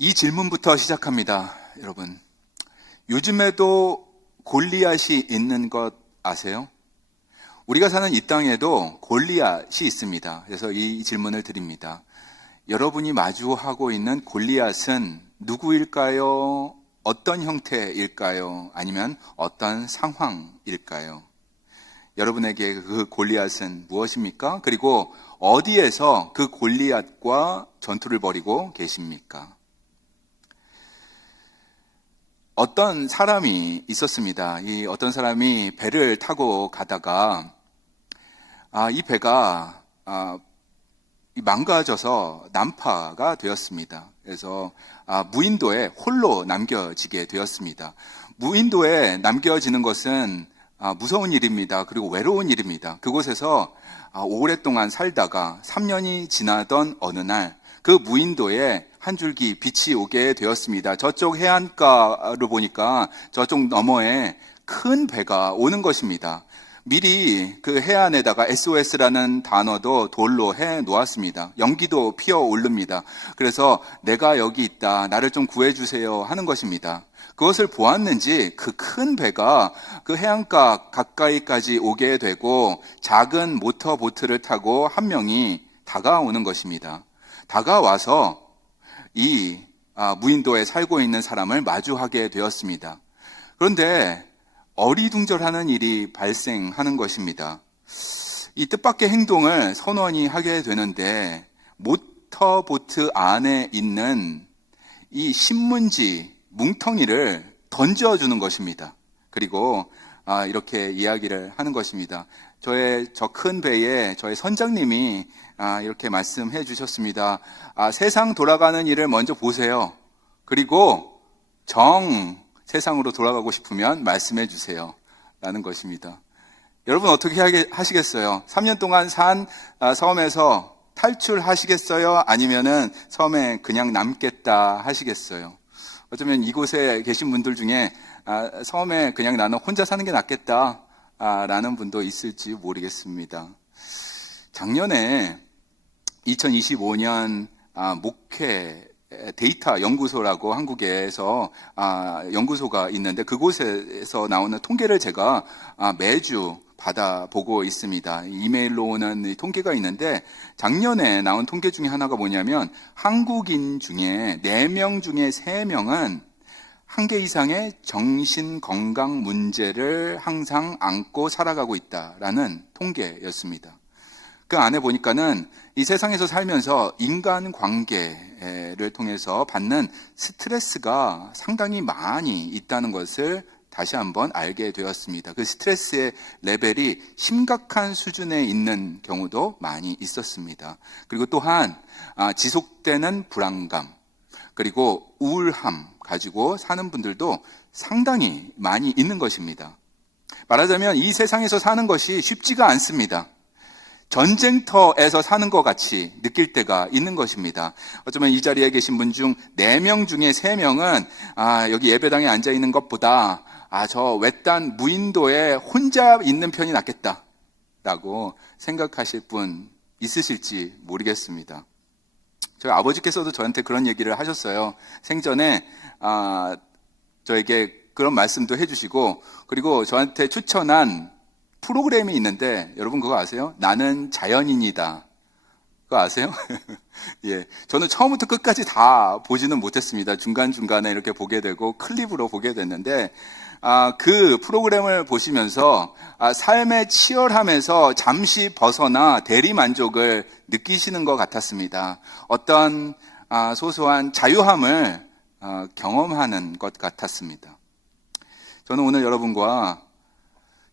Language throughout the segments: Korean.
이 질문부터 시작합니다, 여러분. 요즘에도 골리앗이 있는 것 아세요? 우리가 사는 이 땅에도 골리앗이 있습니다. 그래서 이 질문을 드립니다. 여러분이 마주하고 있는 골리앗은 누구일까요? 어떤 형태일까요? 아니면 어떤 상황일까요? 여러분에게 그 골리앗은 무엇입니까? 그리고 어디에서 그 골리앗과 전투를 벌이고 계십니까? 어떤 사람이 있었습니다. 이 어떤 사람이 배를 타고 가다가 이 배가 망가져서 난파가 되었습니다. 그래서 무인도에 홀로 남겨지게 되었습니다. 무인도에 남겨지는 것은 무서운 일입니다. 그리고 외로운 일입니다. 그곳에서 오랫동안 살다가 3년이 지나던 어느 날 그 무인도에 한 줄기 빛이 오게 되었습니다. 저쪽 해안가를 보니까 저쪽 너머에 큰 배가 오는 것입니다. 미리 그 해안에다가 SOS라는 단어도 돌로 해 놓았습니다. 연기도 피어 오릅니다. 그래서 내가 여기 있다, 나를 좀 구해주세요 하는 것입니다. 그것을 보았는지 그 큰 배가 그 해안가 가까이까지 오게 되고 작은 모터보트를 타고 한 명이 다가오는 것입니다. 다가와서 이 무인도에 살고 있는 사람을 마주하게 되었습니다. 그런데 어리둥절하는 일이 발생하는 것입니다. 이 뜻밖의 행동을 선원이 하게 되는데 모터보트 안에 있는 이 신문지 뭉텅이를 던져주는 것입니다. 그리고 이렇게 이야기를 하는 것입니다. 저 큰 배에 저의 선장님이 이렇게 말씀해 주셨습니다. 세상 돌아가는 일을 먼저 보세요. 그리고 세상으로 돌아가고 싶으면 말씀해 주세요. 라는 것입니다. 여러분 어떻게 하시겠어요? 3년 동안 산 섬에서 탈출하시겠어요? 아니면은 섬에 그냥 남겠다 하시겠어요? 어쩌면 이곳에 계신 분들 중에 섬에 그냥 나는 혼자 사는 게 낫겠다 라는 분도 있을지 모르겠습니다. 작년에 2025년 목회 데이터 연구소라고 한국에서 연구소가 있는데 그곳에서 나오는 통계를 제가 매주 받아보고 있습니다. 이메일로 오는 통계가 있는데 작년에 나온 통계 중에 하나가 뭐냐면 한국인 중에 4명 중에 3명은 한 개 이상의 정신건강 문제를 항상 안고 살아가고 있다라는 통계였습니다. 그 안에 보니까는 이 세상에서 살면서 인간관계를 통해서 받는 스트레스가 상당히 많이 있다는 것을 다시 한번 알게 되었습니다. 그 스트레스의 레벨이 심각한 수준에 있는 경우도 많이 있었습니다. 그리고 또한 지속되는 불안감, 그리고 우울함 가지고 사는 분들도 상당히 많이 있는 것입니다. 말하자면 이 세상에서 사는 것이 쉽지가 않습니다. 전쟁터에서 사는 것 같이 느낄 때가 있는 것입니다. 어쩌면 이 자리에 계신 분 중 4명 중에 3명은 여기 예배당에 앉아 있는 것보다 저 외딴 무인도에 혼자 있는 편이 낫겠다 라고 생각하실 분 있으실지 모르겠습니다. 저희 아버지께서도 저한테 그런 얘기를 하셨어요. 생전에 저에게 그런 말씀도 해주시고, 그리고 저한테 추천한 프로그램이 있는데 여러분 그거 아세요? 나는 자연인이다. 그거 아세요? 예, 저는 처음부터 끝까지 다 보지는 못했습니다. 중간중간에 이렇게 보게 되고 클립으로 보게 됐는데 그 프로그램을 보시면서 삶의 치열함에서 잠시 벗어나 대리만족을 느끼시는 것 같았습니다. 어떤 소소한 자유함을 경험하는 것 같았습니다. 저는 오늘 여러분과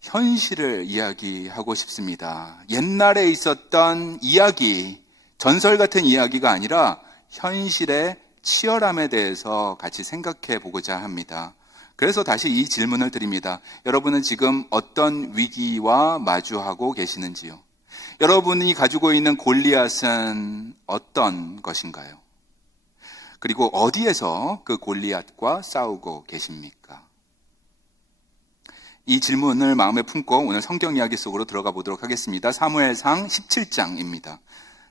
현실을 이야기하고 싶습니다. 옛날에 있었던 이야기, 전설 같은 이야기가 아니라 현실의 치열함에 대해서 같이 생각해 보고자 합니다. 그래서 다시 이 질문을 드립니다. 여러분은 지금 어떤 위기와 마주하고 계시는지요? 여러분이 가지고 있는 골리앗은 어떤 것인가요? 그리고 어디에서 그 골리앗과 싸우고 계십니까? 이 질문을 마음에 품고 오늘 성경 이야기 속으로 들어가 보도록 하겠습니다. 사무엘상 17장입니다.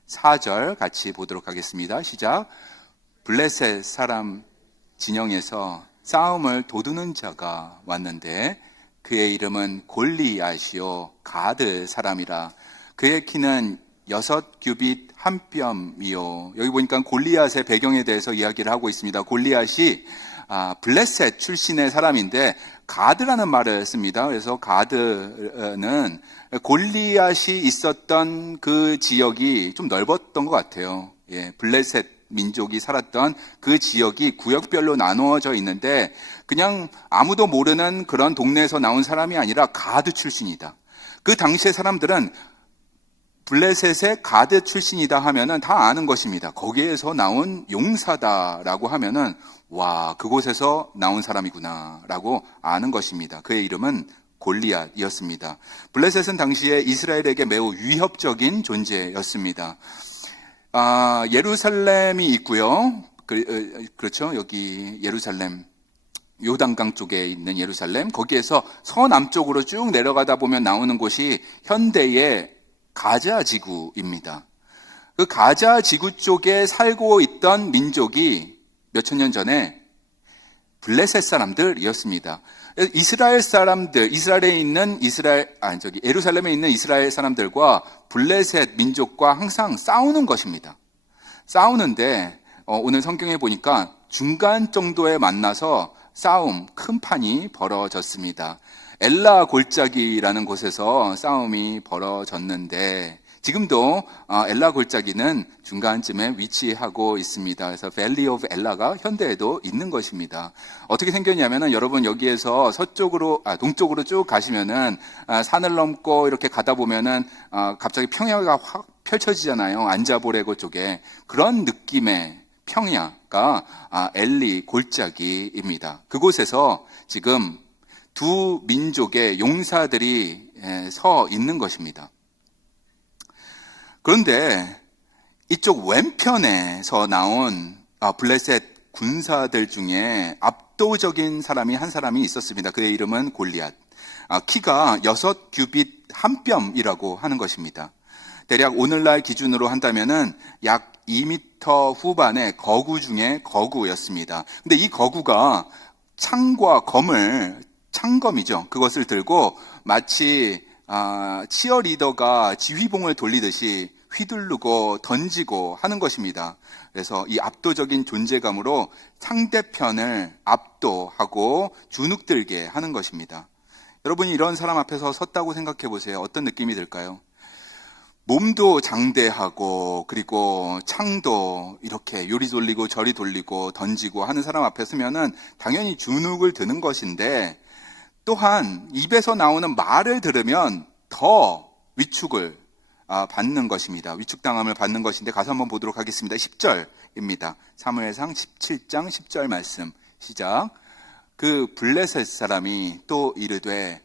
4절 같이 보도록 하겠습니다. 시작. 블레셋 사람 진영에서 싸움을 도두는 자가 왔는데 그의 이름은 골리앗이요 가드 사람이라. 그의 키는 6규빗 한 뼘이요. 여기 보니까 골리앗의 배경에 대해서 이야기를 하고 있습니다. 골리앗이 블레셋 출신의 사람인데 가드라는 말을 씁니다. 그래서 가드는 골리앗이 있었던 그 지역이 좀 넓었던 것 같아요. 예, 블레셋 민족이 살았던 그 지역이 구역별로 나누어져 있는데 그냥 아무도 모르는 그런 동네에서 나온 사람이 아니라 가드 출신이다. 그 당시의 사람들은 블레셋의 가드 출신이다 하면은 다 아는 것입니다. 거기에서 나온 용사다라고 하면은 와, 그곳에서 나온 사람이구나라고 아는 것입니다. 그의 이름은 골리앗이었습니다. 블레셋은 당시에 이스라엘에게 매우 위협적인 존재였습니다. 예루살렘이 있고요. 그렇죠. 여기 예루살렘, 요단강 쪽에 있는 예루살렘, 거기에서 서남쪽으로 쭉 내려가다 보면 나오는 곳이 현대의 가자 지구입니다. 그 가자 지구 쪽에 살고 있던 민족이 몇천 년 전에 블레셋 사람들이었습니다. 이스라엘 사람들, 예루살렘에 있는 이스라엘 사람들과 블레셋 민족과 항상 싸우는 것입니다. 싸우는데 오늘 성경에 보니까 중간 정도에 만나서 싸움, 큰 판이 벌어졌습니다. 엘라 골짜기라는 곳에서 싸움이 벌어졌는데 지금도 엘라 골짜기는 중간쯤에 위치하고 있습니다. 그래서 밸리 오브 엘라가 현대에도 있는 것입니다. 어떻게 생겼냐면은 여러분 여기에서 동쪽으로 쭉 가시면은 산을 넘고 이렇게 가다 보면은 갑자기 평야가 확 펼쳐지잖아요. 안자보레고 쪽에 그런 느낌의 평야가 엘리 골짜기입니다. 그곳에서 지금 두 민족의 용사들이 서 있는 것입니다. 그런데 이쪽 왼편에서 나온 블레셋 군사들 중에 압도적인 사람이 한 사람이 있었습니다. 그의 이름은 골리앗. 키가 6규빗 한 뼘이라고 하는 것입니다. 대략 오늘날 기준으로 한다면은 약 2m 후반의 거구 중에 거구였습니다. 근데 이 거구가 창검이죠. 그것을 들고 마치 치어리더가 지휘봉을 돌리듯이 휘두르고 던지고 하는 것입니다. 그래서 이 압도적인 존재감으로 상대편을 압도하고 주눅들게 하는 것입니다. 여러분이 이런 사람 앞에서 섰다고 생각해 보세요. 어떤 느낌이 들까요? 몸도 장대하고 그리고 창도 이렇게 요리 돌리고 저리 돌리고 던지고 하는 사람 앞에 서면은 당연히 주눅을 드는 것인데 또한 입에서 나오는 말을 들으면 더 위축을 받는 것입니다. 위축당함을 받는 것인데 가서 한번 보도록 하겠습니다. 10절입니다. 사무엘상 17장 10절 말씀 시작. 그 블레셋 사람이 또 이르되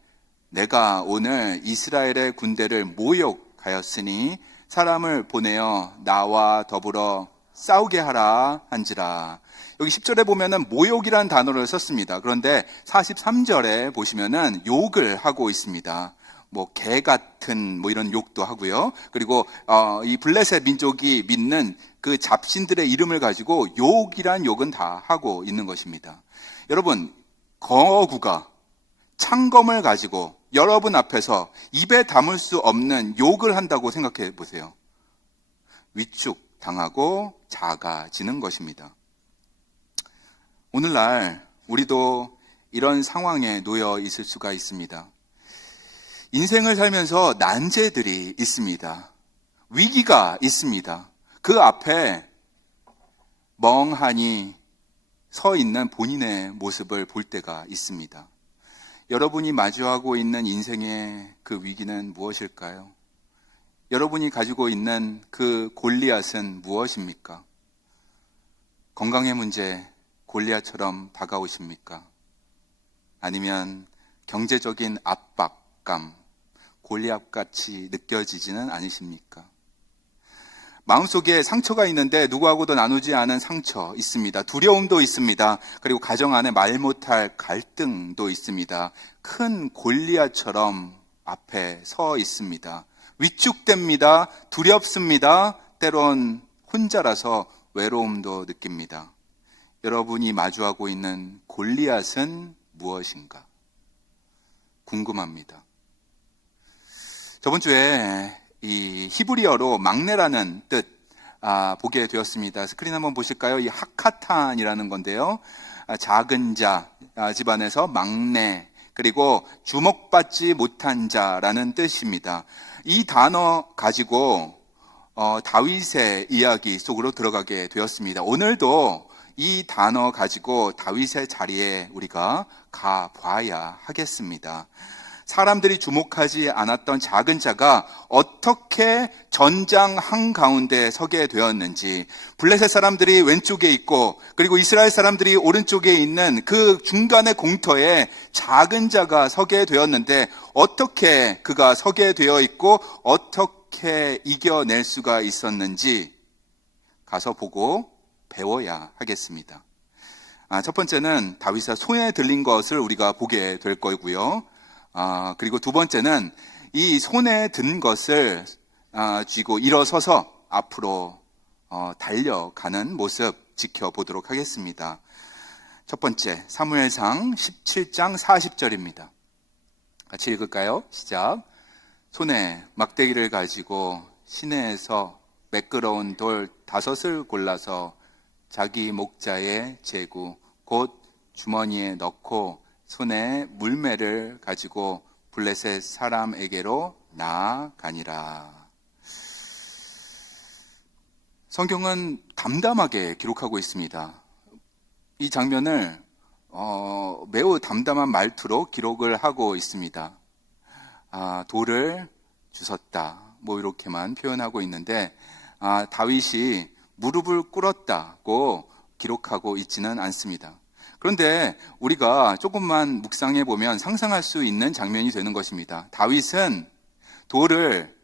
내가 오늘 이스라엘의 군대를 모욕하였으니 사람을 보내어 나와 더불어 싸우게 하라 한지라. 여기 10절에 보면은 모욕이라는 단어를 썼습니다. 그런데 43절에 보시면은 욕을 하고 있습니다. 개 같은 이런 욕도 하고요. 그리고 이 블레셋 민족이 믿는 그 잡신들의 이름을 가지고 욕이란 욕은 다 하고 있는 것입니다. 여러분, 거구가 창검을 가지고 여러분 앞에서 입에 담을 수 없는 욕을 한다고 생각해 보세요. 위축당하고 작아지는 것입니다. 오늘날 우리도 이런 상황에 놓여 있을 수가 있습니다. 인생을 살면서 난제들이 있습니다. 위기가 있습니다. 그 앞에 멍하니 서 있는 본인의 모습을 볼 때가 있습니다. 여러분이 마주하고 있는 인생의 그 위기는 무엇일까요? 여러분이 가지고 있는 그 골리앗은 무엇입니까? 건강의 문제, 골리앗처럼 다가오십니까? 아니면 경제적인 압박감, 골리앗같이 느껴지지는 않으십니까? 마음속에 상처가 있는데 누구하고도 나누지 않은 상처 있습니다. 두려움도 있습니다. 그리고 가정 안에 말 못할 갈등도 있습니다. 큰 골리앗처럼 앞에 서 있습니다. 위축됩니다. 두렵습니다. 때론 혼자라서 외로움도 느낍니다. 여러분이 마주하고 있는 골리앗은 무엇인가? 궁금합니다. 저번 주에 이 히브리어로 막내라는 뜻 보게 되었습니다. 스크린 한번 보실까요? 이 하카탄이라는 건데요. 작은 자, 집안에서 막내, 그리고 주목받지 못한 자라는 뜻입니다. 이 단어 가지고 다윗의 이야기 속으로 들어가게 되었습니다. 오늘도 이 단어 가지고 다윗의 자리에 우리가 가봐야 하겠습니다. 사람들이 주목하지 않았던 작은 자가 어떻게 전장 한가운데 서게 되었는지, 블레셋 사람들이 왼쪽에 있고 그리고 이스라엘 사람들이 오른쪽에 있는 그 중간의 공터에 작은 자가 서게 되었는데 어떻게 그가 서게 되어 있고 어떻게 이겨낼 수가 있었는지 가서 보고 배워야 하겠습니다. 첫 번째는 다윗의 손에 들린 것을 우리가 보게 될 거고요. 그리고 두 번째는 이 손에 든 것을 쥐고 일어서서 앞으로 달려가는 모습 지켜보도록 하겠습니다. 첫 번째, 사무엘상 17장 40절입니다. 같이 읽을까요? 시작. 손에 막대기를 가지고 시내에서 매끄러운 돌 5을 골라서 자기 목자의 제구 곧 주머니에 넣고 손에 물매를 가지고 블레셋 사람에게로 나아가니라. 성경은 담담하게 기록하고 있습니다. 이 장면을 매우 담담한 말투로 기록을 하고 있습니다. 돌을 주웠다, 이렇게만 표현하고 있는데 다윗이 무릎을 꿇었다고 기록하고 있지는 않습니다. 그런데 우리가 조금만 묵상해 보면 상상할 수 있는 장면이 되는 것입니다. 다윗은 돌을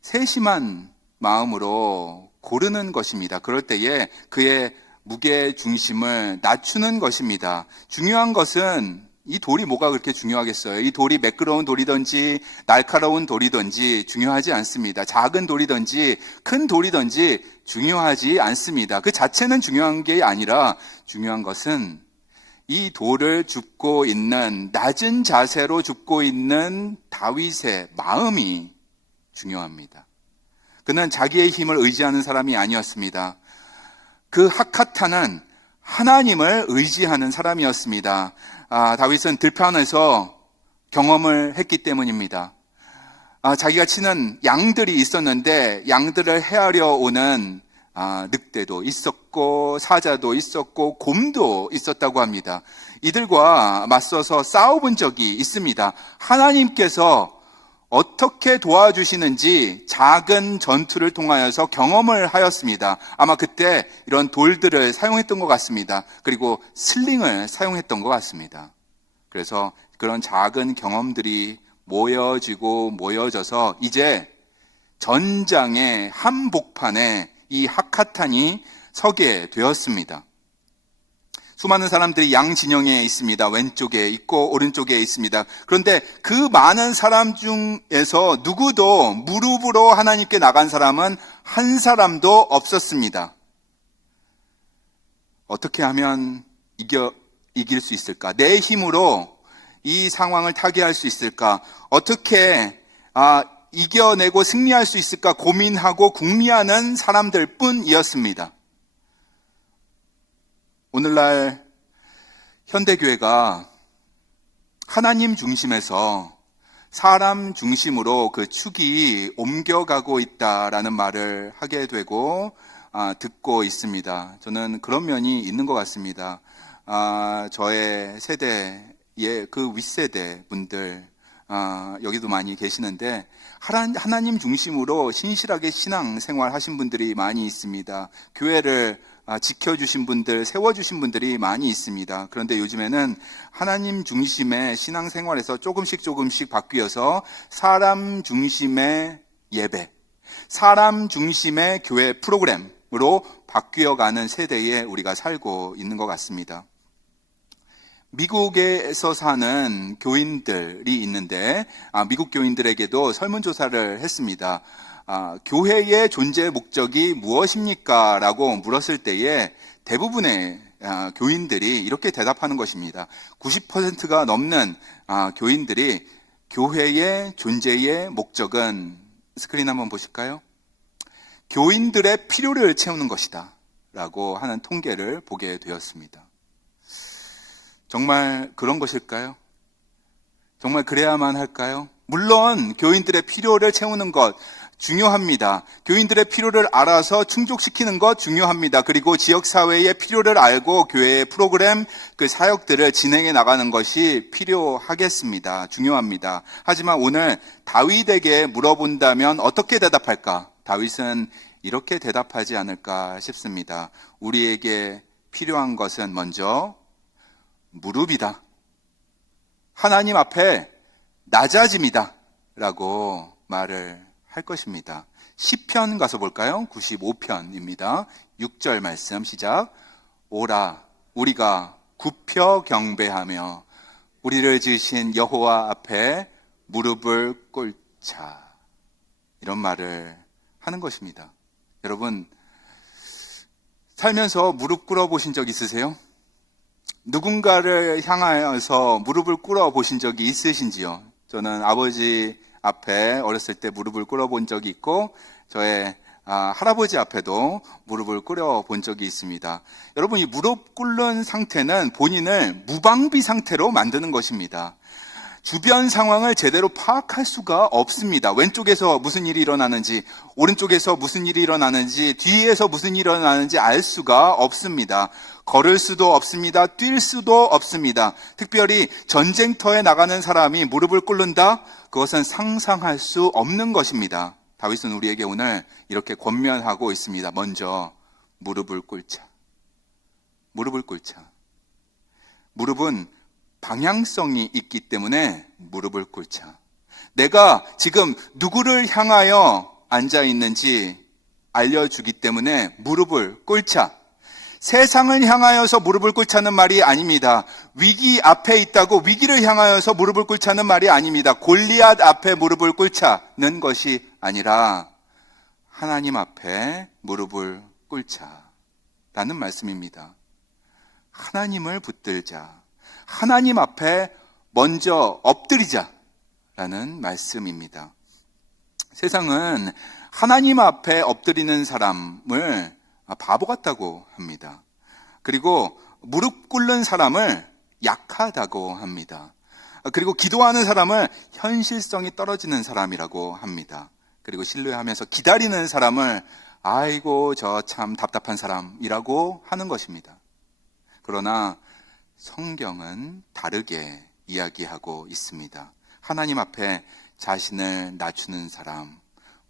세심한 마음으로 고르는 것입니다. 그럴 때에 그의 무게 중심을 낮추는 것입니다. 중요한 것은 이 돌이 뭐가 그렇게 중요하겠어요? 이 돌이 매끄러운 돌이든지 날카로운 돌이든지 중요하지 않습니다. 작은 돌이든지 큰 돌이든지 중요하지 않습니다. 그 자체는 중요한 게 아니라 중요한 것은 이 돌을 줍고 있는, 낮은 자세로 줍고 있는 다윗의 마음이 중요합니다. 그는 자기의 힘을 의지하는 사람이 아니었습니다. 그 하카타는 하나님을 의지하는 사람이었습니다. 다윗은 들판에서 경험을 했기 때문입니다. 자기가 치는 양들이 있었는데 양들을 헤아려 오는 늑대도 있었고 사자도 있었고 곰도 있었다고 합니다. 이들과 맞서서 싸워본 적이 있습니다. 하나님께서 어떻게 도와주시는지 작은 전투를 통하여서 경험을 하였습니다. 아마 그때 이런 돌들을 사용했던 것 같습니다. 그리고 슬링을 사용했던 것 같습니다. 그래서 그런 작은 경험들이 모여져서 이제 전장의 한복판에 이 하카탄이 서게 되었습니다. 수많은 사람들이 양 진영에 있습니다. 왼쪽에 있고 오른쪽에 있습니다. 그런데 그 많은 사람 중에서 누구도 무릎으로 하나님께 나간 사람은 한 사람도 없었습니다. 어떻게 하면 이길 수 있을까? 내 힘으로 이 상황을 타개할 수 있을까? 어떻게 이겨내고 승리할 수 있을까 고민하고 궁리하는 사람들 뿐이었습니다. 오늘날 현대교회가 하나님 중심에서 사람 중심으로 그 축이 옮겨가고 있다라는 말을 하게 되고 듣고 있습니다. 저는 그런 면이 있는 것 같습니다. 저의 세대의 그 윗세대 분들 여기도 많이 계시는데 하나님 중심으로 신실하게 신앙생활 하신 분들이 많이 있습니다. 교회를 지켜주신 분들, 세워주신 분들이 많이 있습니다. 그런데 요즘에는 하나님 중심의 신앙생활에서 조금씩 바뀌어서 사람 중심의 예배, 사람 중심의 교회 프로그램으로 바뀌어가는 세대에 우리가 살고 있는 것 같습니다. 미국에서 사는 교인들이 있는데 미국 교인들에게도 설문조사를 했습니다. 교회의 존재 목적이 무엇입니까? 라고 물었을 때에 대부분의 교인들이 이렇게 대답하는 것입니다. 90%가 넘는 교인들이 교회의 존재의 목적은, 스크린 한번 보실까요? 교인들의 필요를 채우는 것이다 라고 하는 통계를 보게 되었습니다. 정말 그런 것일까요? 정말 그래야만 할까요? 물론 교인들의 필요를 채우는 것 중요합니다. 교인들의 필요를 알아서 충족시키는 것 중요합니다. 그리고 지역사회의 필요를 알고 교회의 프로그램, 그 사역들을 진행해 나가는 것이 필요하겠습니다. 중요합니다. 하지만 오늘 다윗에게 물어본다면 어떻게 대답할까? 다윗은 이렇게 대답하지 않을까 싶습니다. 우리에게 필요한 것은 먼저 무릎이다. 하나님 앞에 낮아짐이다. 라고 말을 할 것입니다. 시편 가서 볼까요? 95편입니다. 6절 말씀 시작. 오라 우리가 굽혀 경배하며 우리를 지으신 여호와 앞에 무릎을 꿇자. 이런 말을 하는 것입니다. 여러분, 살면서 무릎 꿇어 보신 적 있으세요? 누군가를 향하여서 무릎을 꿇어 보신 적이 있으신지요? 저는 아버지 앞에 어렸을 때 무릎을 꿇어 본 적이 있고, 저의 할아버지 앞에도 무릎을 꿇어 본 적이 있습니다. 여러분, 이 무릎 꿇는 상태는 본인을 무방비 상태로 만드는 것입니다. 주변 상황을 제대로 파악할 수가 없습니다. 왼쪽에서 무슨 일이 일어나는지, 오른쪽에서 무슨 일이 일어나는지, 뒤에서 무슨 일이 일어나는지 알 수가 없습니다. 걸을 수도 없습니다. 뛸 수도 없습니다. 특별히 전쟁터에 나가는 사람이 무릎을 꿇는다? 그것은 상상할 수 없는 것입니다. 다윗은 우리에게 오늘 이렇게 권면하고 있습니다. 먼저 무릎을 꿇자. 무릎을 꿇자. 무릎은 방향성이 있기 때문에 무릎을 꿇자. 내가 지금 누구를 향하여 앉아 있는지 알려주기 때문에 무릎을 꿇자. 세상을 향하여서 무릎을 꿇자는 말이 아닙니다. 위기 앞에 있다고 위기를 향하여서 무릎을 꿇자는 말이 아닙니다. 골리앗 앞에 무릎을 꿇자는 것이 아니라 하나님 앞에 무릎을 꿇자라는 말씀입니다. 하나님을 붙들자. 하나님 앞에 먼저 엎드리자라는 말씀입니다. 세상은 하나님 앞에 엎드리는 사람을 바보 같다고 합니다. 그리고 무릎 꿇는 사람을 약하다고 합니다. 그리고 기도하는 사람을 현실성이 떨어지는 사람이라고 합니다. 그리고 신뢰하면서 기다리는 사람을 아이고 저 참 답답한 사람이라고 하는 것입니다. 그러나 성경은 다르게 이야기하고 있습니다. 하나님 앞에 자신을 낮추는 사람,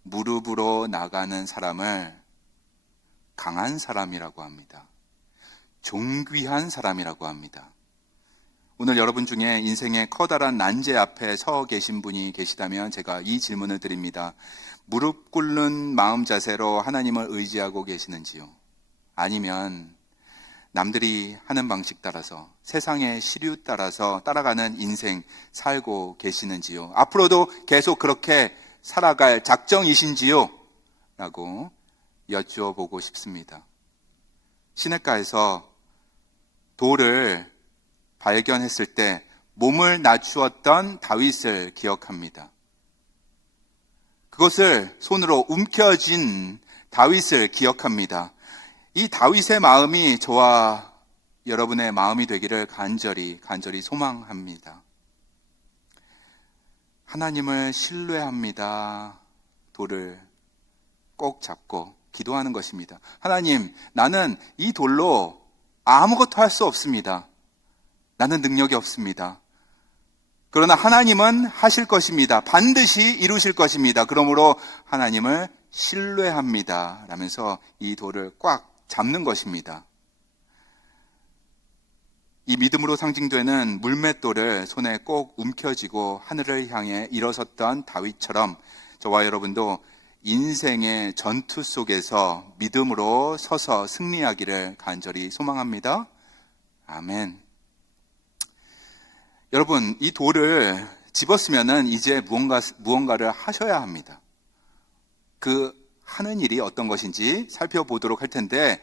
무릎으로 나가는 사람을 강한 사람이라고 합니다. 존귀한 사람이라고 합니다. 오늘 여러분 중에 인생의 커다란 난제 앞에 서 계신 분이 계시다면 제가 이 질문을 드립니다. 무릎 꿇는 마음 자세로 하나님을 의지하고 계시는지요? 아니면 남들이 하는 방식 따라서 세상의 시류 따라서 따라가는 인생 살고 계시는지요? 앞으로도 계속 그렇게 살아갈 작정이신지요? 라고 여쭈어 보고 싶습니다. 시냇가에서 돌을 발견했을 때 몸을 낮추었던 다윗을 기억합니다. 그것을 손으로 움켜쥔 다윗을 기억합니다. 이 다윗의 마음이 저와 여러분의 마음이 되기를 간절히 소망합니다. 하나님을 신뢰합니다. 돌을 꼭 잡고 기도하는 것입니다. 하나님, 나는 이 돌로 아무것도 할 수 없습니다. 나는 능력이 없습니다. 그러나 하나님은 하실 것입니다. 반드시 이루실 것입니다. 그러므로 하나님을 신뢰합니다. 라면서 이 돌을 꽉 잡는 것입니다. 이 믿음으로 상징되는 물맷돌을 손에 꼭 움켜쥐고 하늘을 향해 일어섰던 다윗처럼 저와 여러분도 인생의 전투 속에서 믿음으로 서서 승리하기를 간절히 소망합니다. 아멘. 여러분, 이 돌을 집었으면은 이제 무언가를 하셔야 합니다. 그 하는 일이 어떤 것인지 살펴보도록 할 텐데,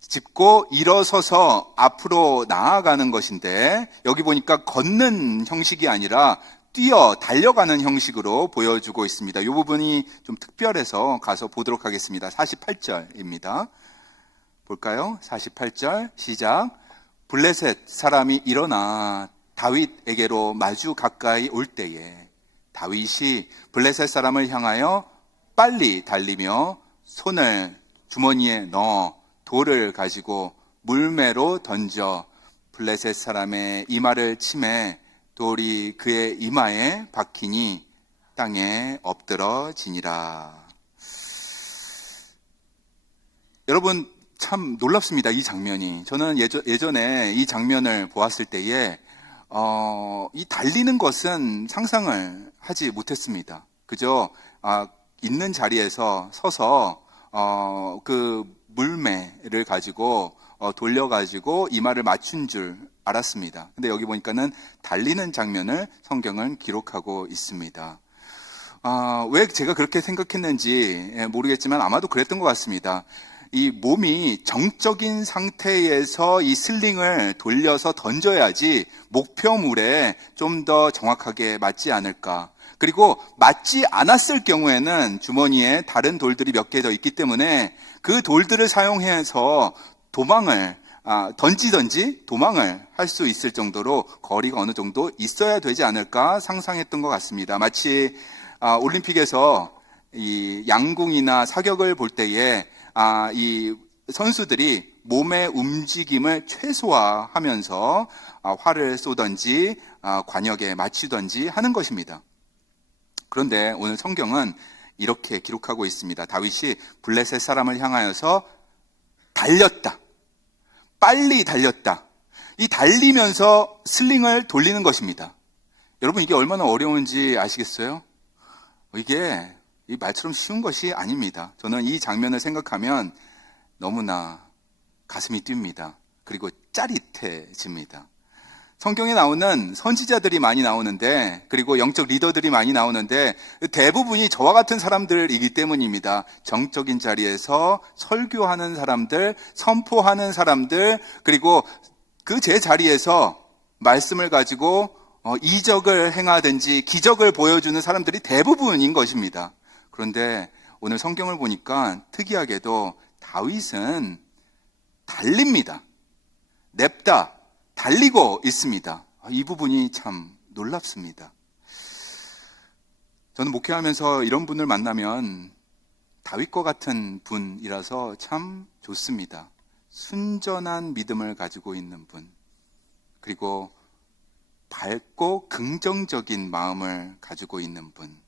짚고 일어서서 앞으로 나아가는 것인데, 여기 보니까 걷는 형식이 아니라 뛰어 달려가는 형식으로 보여주고 있습니다. 이 부분이 좀 특별해서 가서 보도록 하겠습니다. 48절입니다. 볼까요? 48절 시작. 블레셋 사람이 일어나 다윗에게로 마주 가까이 올 때에 다윗이 블레셋 사람을 향하여 빨리 달리며 손을 주머니에 넣어 돌을 가지고 물매로 던져 블레셋 사람의 이마를 치매 돌이 그의 이마에 박히니 땅에 엎드러지니라. 여러분 참 놀랍습니다. 이 장면이. 저는 예전에 이 장면을 보았을 때에 이 달리는 것은 상상을 하지 못했습니다. 그저 있는 자리에서 서서 그 물매를 가지고 돌려가지고 이마를 맞춘 줄 알았습니다. 근데 여기 보니까는 달리는 장면을 성경은 기록하고 있습니다. 왜 제가 그렇게 생각했는지 모르겠지만 아마도 그랬던 것 같습니다. 이 몸이 정적인 상태에서 이 슬링을 돌려서 던져야지 목표물에 좀 더 정확하게 맞지 않을까. 그리고 맞지 않았을 경우에는 주머니에 다른 돌들이 몇 개 더 있기 때문에 그 돌들을 사용해서 던지든지 도망을 할 수 있을 정도로 거리가 어느 정도 있어야 되지 않을까 상상했던 것 같습니다. 마치 올림픽에서 이 양궁이나 사격을 볼 때에 이 선수들이 몸의 움직임을 최소화하면서 활을 쏘든지 관역에 맞추든지 하는 것입니다. 그런데 오늘 성경은 이렇게 기록하고 있습니다. 다윗이 블레셋 사람을 향하여서 달렸다. 빨리 달렸다. 이 달리면서 슬링을 돌리는 것입니다. 여러분 이게 얼마나 어려운지 아시겠어요? 이게 이 말처럼 쉬운 것이 아닙니다. 저는 이 장면을 생각하면 너무나 가슴이 뜁니다. 그리고 짜릿해집니다. 성경에 나오는 선지자들이 많이 나오는데, 그리고 영적 리더들이 많이 나오는데 대부분이 저와 같은 사람들이기 때문입니다. 정적인 자리에서 설교하는 사람들, 선포하는 사람들, 그리고 그 제 자리에서 말씀을 가지고 이적을 행하든지 기적을 보여주는 사람들이 대부분인 것입니다. 그런데 오늘 성경을 보니까 특이하게도 다윗은 달립니다. 냅다 달리고 있습니다. 이 부분이 참 놀랍습니다. 저는 목회하면서 이런 분을 만나면 다윗과 같은 분이라서 참 좋습니다. 순전한 믿음을 가지고 있는 분, 그리고 밝고 긍정적인 마음을 가지고 있는 분,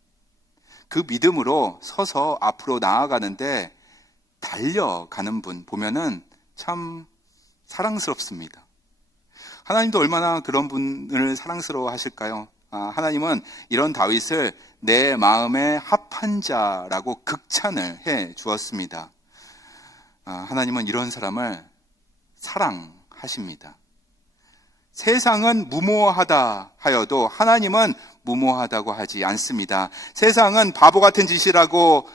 그 믿음으로 서서 앞으로 나아가는데 달려가는 분 보면은 참 사랑스럽습니다. 하나님도 얼마나 그런 분을 사랑스러워 하실까요? 하나님은 이런 다윗을 내 마음에 합한 자라고 극찬을 해 주었습니다. 하나님은 이런 사람을 사랑하십니다. 세상은 무모하다 하여도 하나님은 무모하다고 하지 않습니다. 세상은 바보 같은 짓이라고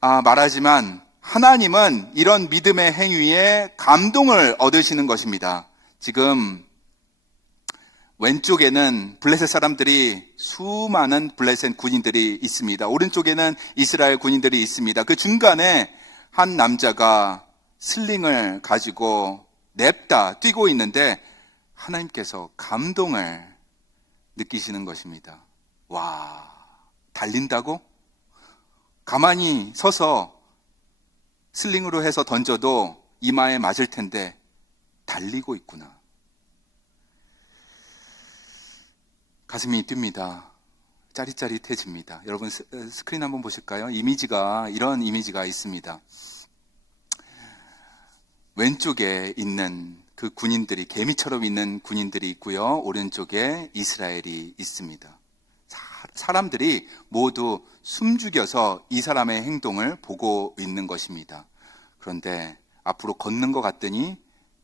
말하지만 하나님은 이런 믿음의 행위에 감동을 얻으시는 것입니다. 지금 왼쪽에는 블레셋 사람들이 수많은 블레셋 군인들이 있습니다. 오른쪽에는 이스라엘 군인들이 있습니다. 그 중간에 한 남자가 슬링을 가지고 냅다 뛰고 있는데 하나님께서 감동을 느끼시는 것입니다. 와, 달린다고? 가만히 서서 슬링으로 해서 던져도 이마에 맞을 텐데 달리고 있구나. 가슴이 뜁니다. 짜릿짜릿해집니다. 여러분 스크린 한번 보실까요? 이런 이미지가 있습니다. 왼쪽에 있는 그 군인들이, 개미처럼 있는 군인들이 있고요. 오른쪽에 이스라엘이 있습니다. 사람들이 모두 숨죽여서 이 사람의 행동을 보고 있는 것입니다. 그런데 앞으로 걷는 것 같더니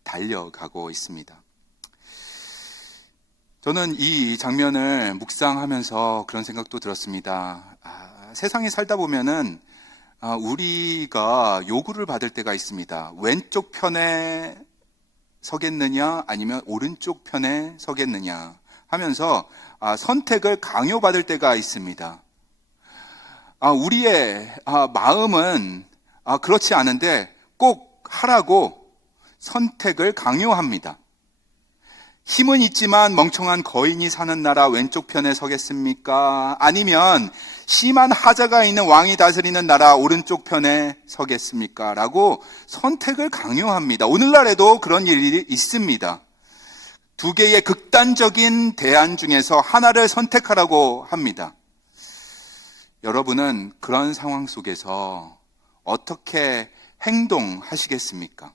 달려가고 있습니다. 저는 이 장면을 묵상하면서 그런 생각도 들었습니다. 세상에 살다 보면은 우리가 요구를 받을 때가 있습니다. 왼쪽 편에 서겠느냐 아니면 오른쪽 편에 서겠느냐 하면서 선택을 강요받을 때가 있습니다. 우리의 마음은 그렇지 않은데 꼭 하라고 선택을 강요합니다. 힘은 있지만 멍청한 거인이 사는 나라 왼쪽 편에 서겠습니까? 아니면 심한 하자가 있는 왕이 다스리는 나라 오른쪽 편에 서겠습니까? 라고 선택을 강요합니다. 오늘날에도 그런 일이 있습니다. 두 개의 극단적인 대안 중에서 하나를 선택하라고 합니다. 여러분은 그런 상황 속에서 어떻게 행동하시겠습니까?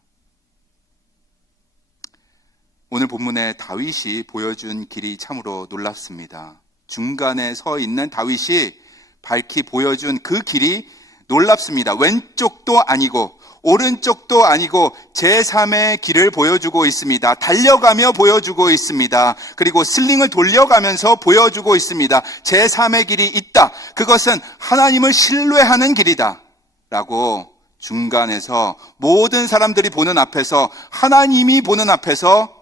오늘 본문에 다윗이 보여준 길이 참으로 놀랍습니다. 중간에 서 있는 다윗이 밝히 보여준 그 길이 놀랍습니다. 왼쪽도 아니고 오른쪽도 아니고 제3의 길을 보여주고 있습니다. 달려가며 보여주고 있습니다. 그리고 슬링을 돌려가면서 보여주고 있습니다. 제3의 길이 있다. 그것은 하나님을 신뢰하는 길이다. 라고 중간에서 모든 사람들이 보는 앞에서 하나님이 보는 앞에서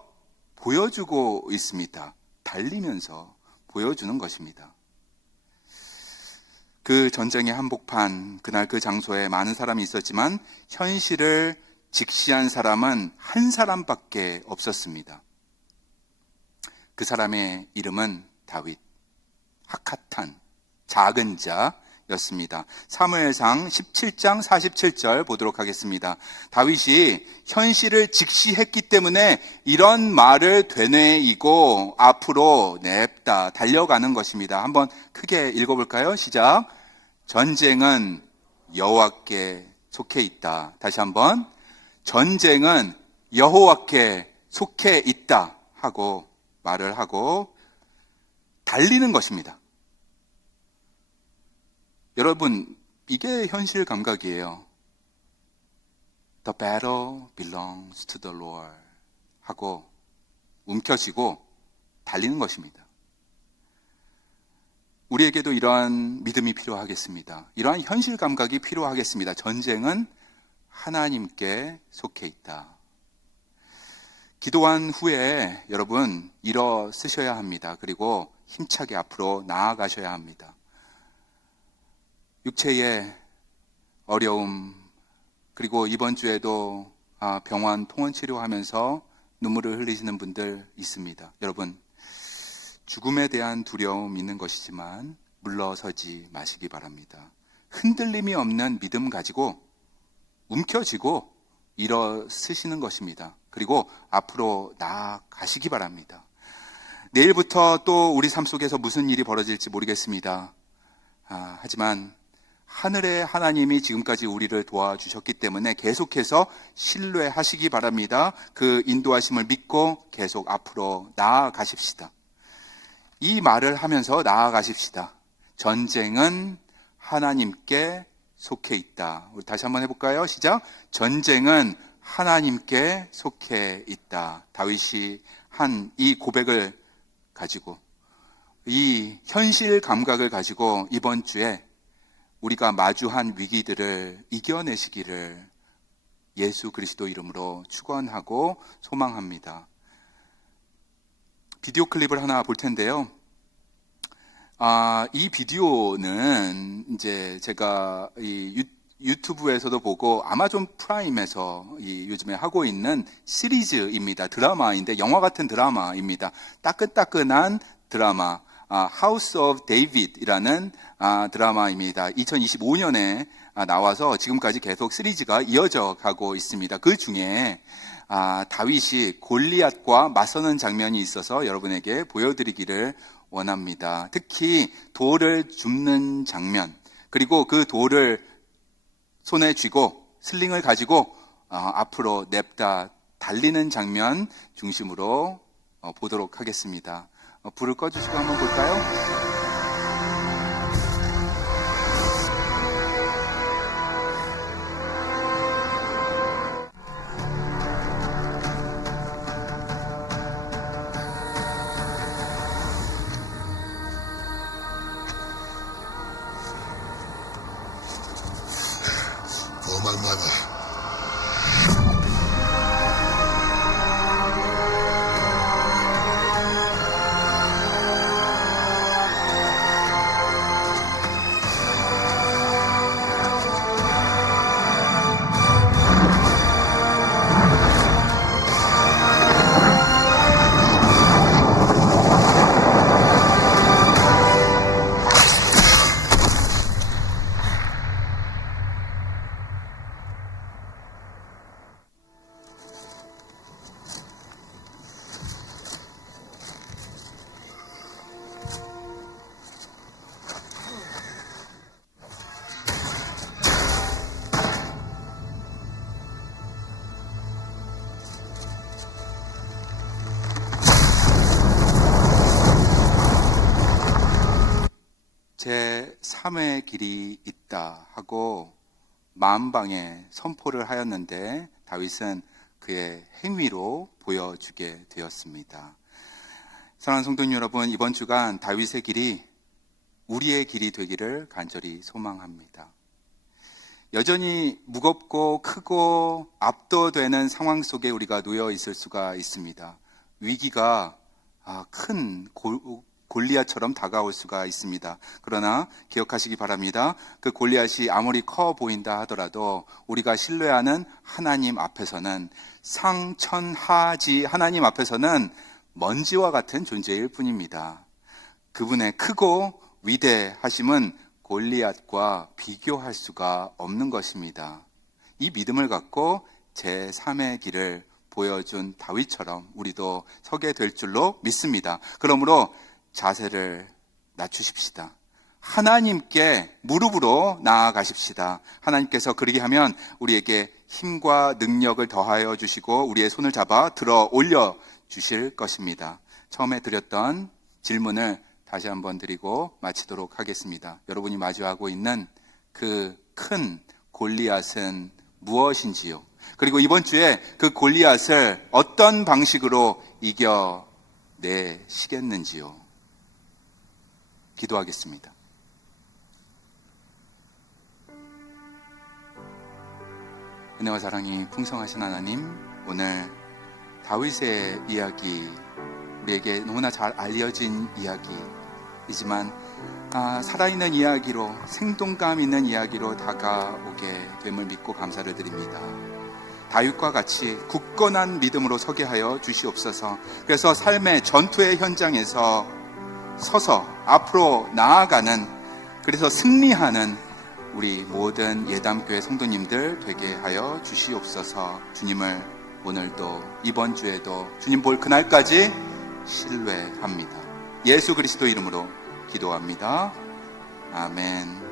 보여주고 있습니다. 달리면서 보여주는 것입니다. 그 전쟁의 한복판, 그날 그 장소에 많은 사람이 있었지만 현실을 직시한 사람은 한 사람밖에 없었습니다. 그 사람의 이름은 다윗, 하카탄, 작은 자였습니다. 사무엘상 17장 47절 보도록 하겠습니다. 다윗이 현실을 직시했기 때문에 이런 말을 되뇌이고 앞으로 냅다 달려가는 것입니다. 한번 크게 읽어볼까요? 시작. 전쟁은 여호와께 속해 있다. 다시 한번. 전쟁은 여호와께 속해 있다 하고 말을 하고 달리는 것입니다. 여러분, 이게 현실 감각이에요. The battle belongs to the Lord 하고 움켜쥐고 달리는 것입니다. 우리에게도 이러한 믿음이 필요하겠습니다. 이러한 현실 감각이 필요하겠습니다. 전쟁은 하나님께 속해 있다. 기도한 후에 여러분 일어서셔야 합니다. 그리고 힘차게 앞으로 나아가셔야 합니다. 육체의 어려움, 그리고 이번 주에도 병원 통원 치료하면서 눈물을 흘리시는 분들 있습니다. 여러분, 죽음에 대한 두려움 있는 것이지만 물러서지 마시기 바랍니다. 흔들림이 없는 믿음 가지고 움켜쥐고 일어서시는 것입니다. 그리고 앞으로 나아가시기 바랍니다. 내일부터 또 우리 삶 속에서 무슨 일이 벌어질지 모르겠습니다. 하지만 하늘의 하나님이 지금까지 우리를 도와주셨기 때문에 계속해서 신뢰하시기 바랍니다. 그 인도하심을 믿고 계속 앞으로 나아가십시다. 이 말을 하면서 나아가십시다. 전쟁은 하나님께 속해 있다. 우리 다시 한번 해볼까요? 시작. 전쟁은 하나님께 속해 있다. 다윗이 한 이 고백을 가지고, 이 현실 감각을 가지고 이번 주에 우리가 마주한 위기들을 이겨내시기를 예수 그리스도 이름으로 축원하고 소망합니다. 비디오 클립을 하나 볼 텐데요. 이 비디오는 이제 제가 이 유튜브에서도 보고 아마존 프라임에서 요즘에 하고 있는 시리즈입니다. 드라마인데 영화 같은 드라마입니다. 따끈따끈한 드라마. 하우스 오브 데이빗이라는 드라마입니다. 2025년에 나와서 지금까지 계속 시리즈가 이어져 가고 있습니다. 그 중에 다윗이 골리앗과 맞서는 장면이 있어서 여러분에게 보여드리기를 원합니다. 특히 돌을 줍는 장면, 그리고 그 돌을 손에 쥐고 슬링을 가지고 앞으로 냅다 달리는 장면 중심으로 보도록 하겠습니다. 불을 꺼주시고 한번 볼까요? 제3의 길이 있다 하고 만방에 선포를 하였는데 다윗은 그의 행위로 보여주게 되었습니다. 사랑하는 성도님 여러분, 이번 주간 다윗의 길이 우리의 길이 되기를 간절히 소망합니다. 여전히 무겁고 크고 압도되는 상황 속에 우리가 놓여 있을 수가 있습니다. 위기가 큰 골리앗처럼 다가올 수가 있습니다. 그러나 기억하시기 바랍니다. 그 골리앗이 아무리 커 보인다 하더라도 우리가 신뢰하는 하나님 앞에서는, 상천하지 하나님 앞에서는 먼지와 같은 존재일 뿐입니다. 그분의 크고 위대하심은 골리앗과 비교할 수가 없는 것입니다. 이 믿음을 갖고 제3의 길을 보여준 다윗처럼 우리도 서게 될 줄로 믿습니다. 그러므로 자세를 낮추십시다. 하나님께 무릎으로 나아가십시다. 하나님께서 그러게 하면 우리에게 힘과 능력을 더하여 주시고 우리의 손을 잡아 들어 올려 주실 것입니다. 처음에 드렸던 질문을 다시 한번 드리고 마치도록 하겠습니다. 여러분이 마주하고 있는 그 큰 골리앗은 무엇인지요? 그리고 이번 주에 그 골리앗을 어떤 방식으로 이겨내시겠는지요? 기도하겠습니다. 은혜와 사랑이 풍성하신 하나님, 오늘 다윗의 이야기, 우리에게 너무나 잘 알려진 이야기이지만 살아있는 이야기로, 생동감 있는 이야기로 다가오게 됨을 믿고 감사를 드립니다. 다윗과 같이 굳건한 믿음으로 서게 하여 주시옵소서. 그래서 삶의 전투의 현장에서 서서 앞으로 나아가는, 그래서 승리하는 우리 모든 예담교회 성도님들 되게 하여 주시옵소서. 주님을 오늘도 이번 주에도 주님 볼 그날까지 신뢰합니다. 예수 그리스도 이름으로 기도합니다. 아멘.